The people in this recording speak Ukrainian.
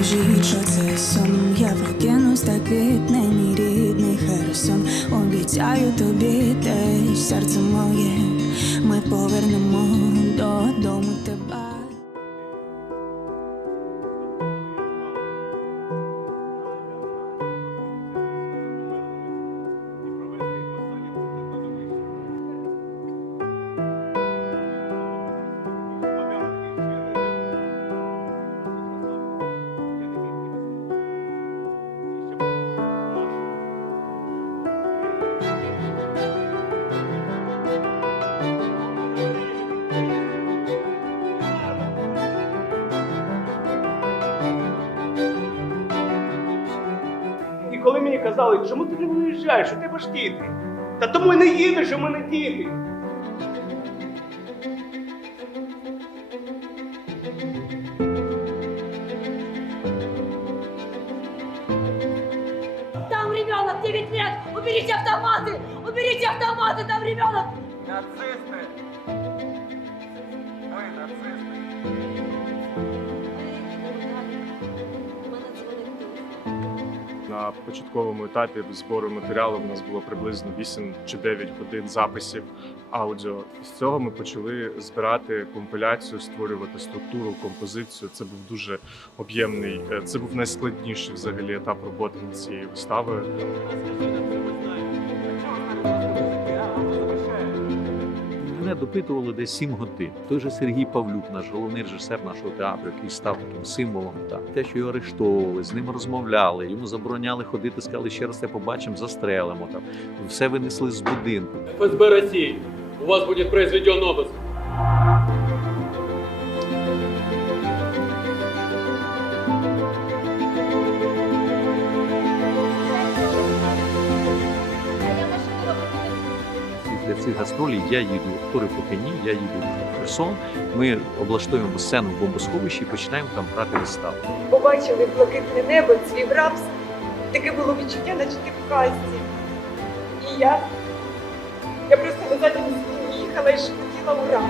Скажіть, що це сон, я прокинусь таки не мій рідний Херсон. Обіцяю тобі те серце моє, ми повернемо коли мені казали, чому ти не виїжджаєш, у тебе ж діти? Та тому й не їдеш, у мене діти. Там ребенок 9 лет! Уберите автоматы! Уберите автоматы! Там ребенок! Нацисти! Ви нацисти! На початковому етапі збору матеріалу в нас було приблизно 8 чи 9 годин записів аудіо. З цього ми почали збирати компиляцію, створювати структуру, композицію. Це був дуже об'ємний. е, Це був найскладніший взагалі етап роботи над цією виставою. Мене допитували десь 7 годин. Той же Сергій Павлюк, наш головний режисер нашого театру, який став таким символом. Та те, що його арештовували, з ним розмовляли, йому забороняли ходити, сказали, ще раз це побачимо, застрелимо там. Все винесли з будинку. ФСБ Росії у вас буде произведено обыск. Цих гастролей я їду актори поки ні, я їду в Херсон. Ми облаштуємо сцену в бомбосховищі і починаємо там грати виставу. побачили блакитне небо, цвів рапс. Таке було відчуття, наче ти в казці. І я, я просто назад не їхала і шепотіла ура.